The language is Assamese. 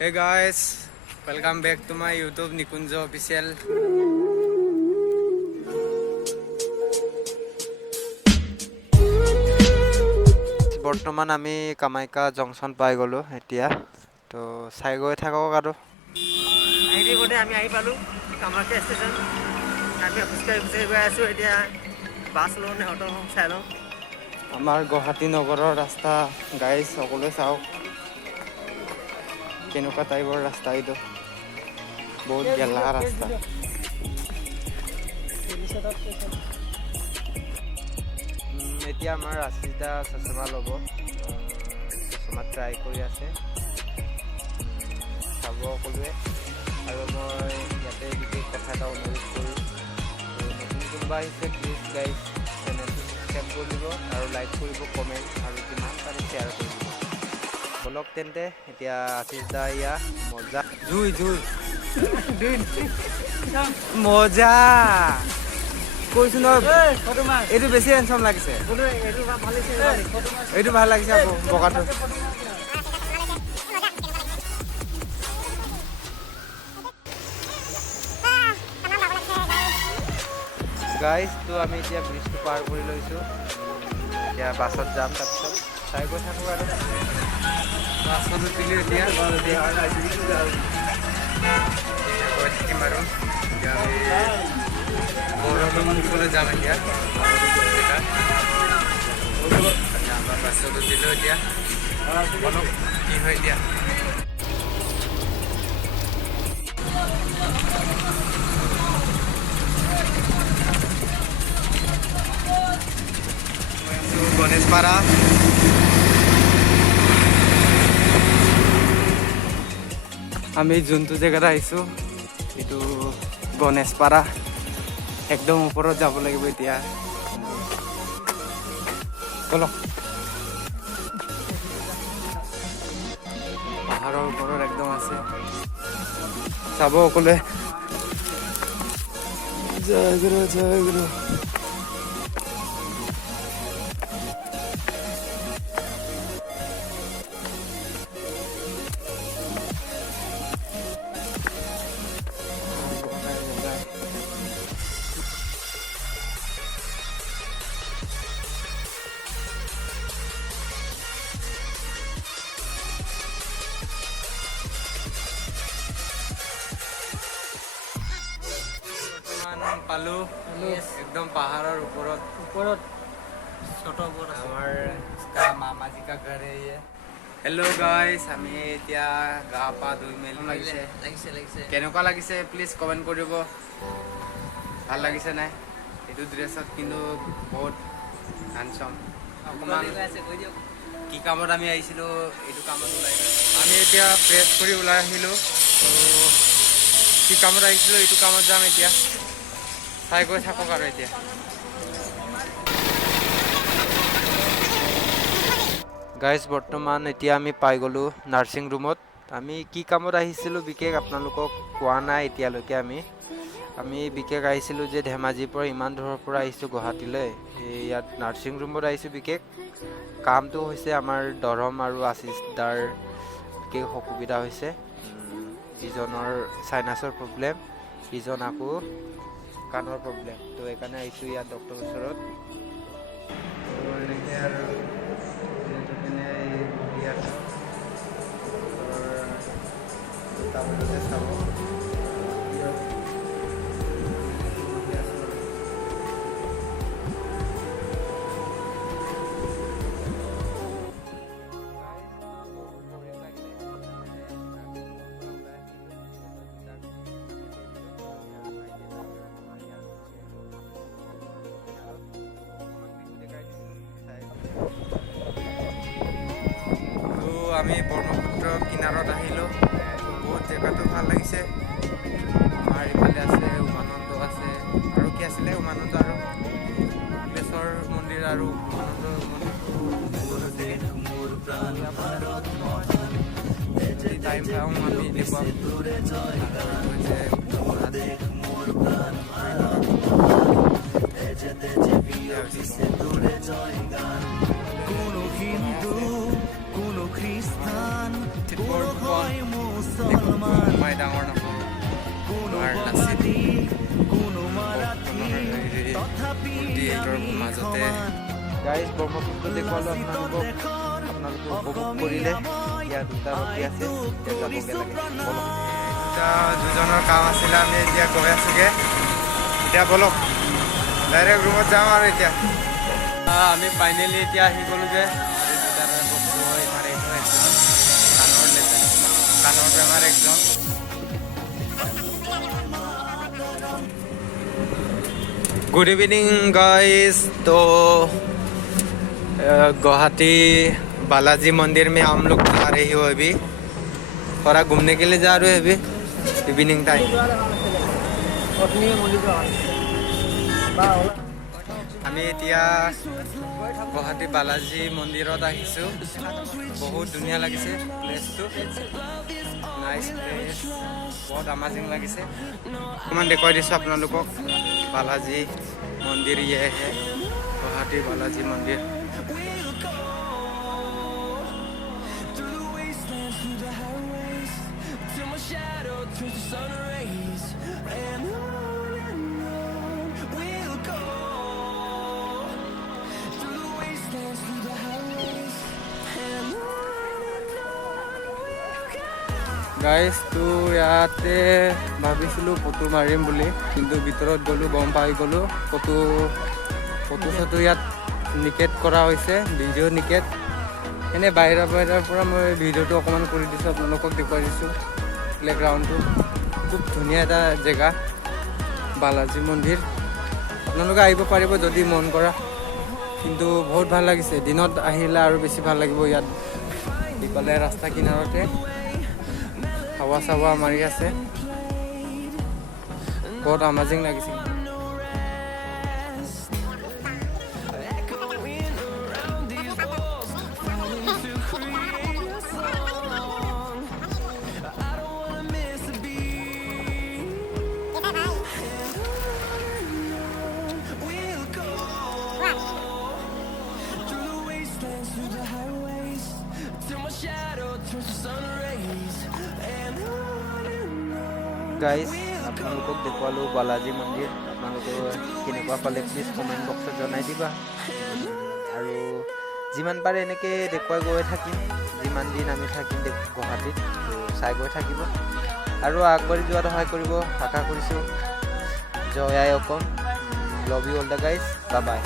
Hey guys, welcome back to my YouTube Nikunjo Official. বৰ্তমান আমি কামাখ্যা জংচন পাই গলো এতিয়া তো চাই গৈ থাকক আৰু আইডি কোডে আমি আহি পালো কামাখ্যা ষ্টেচন আমি খোজকাঢ়ি গৈ আছো এতিয়া বাছ লওঁ নে অটো লওঁ চাই লওঁ আমাৰ গুৱাহাটী নগৰৰ ৰাস্তা গাইজ সকলোৱে চাওক কেনেকুৱা টাইপৰ ৰাস্তা এইটো বহুত গেলা ৰাস্তা এতিয়া আমাৰ ৰাস্তা চশমা ল'ব চশমা ট্ৰাই কৰি আছে চাব সকলোৱে আৰু মই ইয়াতে বিশেষ কথা এটা অনুৰোধ কৰোঁ নতুন কোনোবা আহিছে প্লিজ গাইজ চেনেলটো ছাবস্ক্ৰাইব কৰিব আৰু লাইক কৰিব কমেণ্ট আৰু যিমান পাৰে শ্বেয়াৰ কৰিব বলক তেন্তে এতিয়া আশিষ দা ইয়া মজা জুই মজা কৈছো ন এইটো বেছি হেণ্ডচাম লাগিছে এইটো ভাল লাগিছে আকৌ বগাটো গাইজ তো আমি এতিয়া ব্ৰিজটো পাৰ কৰি লৈছোঁ এতিয়া বাছত যাম তাৰপিছত চাই গৈ থাকোঁ আৰু বাছত উঠিলোঁ এতিয়া গৈ থাকিম আৰু এতিয়া আমি গৌৰৱলৈ যাম এতিয়া আমাৰ বাছত উঠিলোঁ এতিয়া অলপ কি হয় এতিয়া গণেশপাৰা আমি যোনটো জেগাত আহিছোঁ এইটো গণেশপাৰা একদম ওপৰত যাব লাগিব এতিয়া বলক পাহাৰৰ ওপৰত একদম আছে চাব সকলোৱে জয় গুৰু পালো একদম পাহাৰৰ ওপৰত আমাৰ মামাজি কা ঘৰ है ये হেল্ল' গাইজ আমি এতিয়া গা পা ধুই মেলি লাগিছে কেনেকুৱা লাগিছে প্লিজ কমেণ্ট কৰিব ভাল লাগিছে নাই এইটো ড্ৰেছত কিন্তু বহুত হেণ্ডচাম অকণমান কি কামত আমি আহিছিলোঁ এইটো কামত ওলাই আমি এতিয়া প্ৰেছ কৰি ওলাই আহিলোঁ তো কি কামত আহিছিলোঁ এইটো কামত যাম এতিয়া চাই গৈ থাকক আৰু এতিয়া গাইজ বৰ্তমান এতিয়া আমি পাই গ'লোঁ নাৰ্ছিং ৰুমত আমি কি কামত আহিছিলোঁ বিশেষ আপোনালোকক কোৱা নাই এতিয়ালৈকে আমি বিশেষ আহিছিলোঁ যে ধেমাজিৰ পৰা ইমান দূৰৰ পৰা আহিছোঁ গুৱাহাটীলৈ ইয়াত নাৰ্ছিং ৰুমত আহিছোঁ বিশেষ কামটো হৈছে আমাৰ দৰম আৰু আশিষ দাৰ বিশেষ অসুবিধা হৈছে ইজনৰ চাইনাছৰ প্ৰব্লেম ইজন আকৌ কাণৰ প্ৰব্লেম তো সেইকাৰণে আহিছোঁ ইয়াত ডক্টৰৰ ওচৰত এনেকৈ আৰু চাব আমি ব্ৰহ্মপুত্ৰ কিনাৰত আহিলোঁ বহুত জেগাটো ভাল লাগিছে আমাৰ ইফালে আছে উমানন্দ আছে আৰু কি আছিলে উমানন্দ আৰু শুক্লেশ্বৰ মন্দিৰ আৰু উমানন্দ মন্দিৰটো টাইম পাওঁ আমি দেখুৱাম কোনো হিন্দু কোনো খ্ৰিস্টান কোনো হয় মুসলিম মাজতে গাইজ ব্ৰহ্মপুত্ৰ দেখুৱালোঁ আপোনালোকে উপভোগ কৰিলে। এতিয়া দুটা ৰখি আছে, এতিয়া যাবগৈ লাগে। বলক, দুজনৰ কাম আছিলে, আমি এতিয়া গৈ আছোঁগৈ। এতিয়া বলক ডাইৰেক্ট ৰুমত যাম আৰু এতিয়া আমি ফাইনেলি এতিয়া আহি গ'লোগৈ। কাণৰ বেমাৰ একদম गुड इवनिंग गाइस। तो गुवाहाटी बालाजी मंदिर में हम लोग जा रहे हो अभी, थोड़ा घूमने के लिए जा रहे हैं अभी इवनिंग टाइम। আমি এতিয়া গুৱাহাটী বালাজী মন্দিৰত আহিছোঁ। বহুত ধুনীয়া লাগিছে প্লেচটো, নাইচ প্লেচ, বহুত আমাজিং লাগিছে। অকণমান দেখুৱাই দিছোঁ আপোনালোকক বালাজী মন্দিৰ। ইয়ে হে গুৱাহাটী বালাজী মন্দিৰ। গাইজ তো ইয়াতে ভাবিছিলোঁ ফটো মাৰিম বুলি, কিন্তু ভিতৰত গ'লোঁ গম পাই গ'লোঁ ফটো চটো ইয়াত নিকেট কৰা হৈছে, ভিডিঅ' নিকেট। এনেই বাহিৰৰ পৰা মই ভিডিঅ'টো অকণমান কৰি দিছোঁ, আপোনালোকক দেখুৱাই দিছোঁ। প্লেগ্ৰাউণ্ডটো খুব ধুনীয়া এটা জেগা, বালাজী মন্দিৰ। আপোনালোকে আহিব পাৰিব যদি মন কৰা, কিন্তু বহুত ভাল লাগিছে। দিনত আহিলে আৰু বেছি ভাল লাগিব। ইয়াত ইফালে ৰাস্তা কিনাৰতে হাৱা চাৱা মাৰি আছে, বহুত আমাজিং লাগিছে। গাইজ আপোনালোকক দেখুৱালোঁ বালাজী মন্দিৰ। আপোনালোকে কেনেকুৱা পালে প্লিজ কমেণ্ট বক্সত জনাই দিবা, আৰু যিমান পাৰে এনেকৈ দেখুৱাই গৈ থাকিম। যিমান দিন আমি থাকিম গুৱাহাটীত, তো চাই গৈ থাকিব আৰু আগবাঢ়ি যোৱাত সহায় কৰিব আশা কৰিছোঁ। জয় আই Assam, love you all the guys, bye by.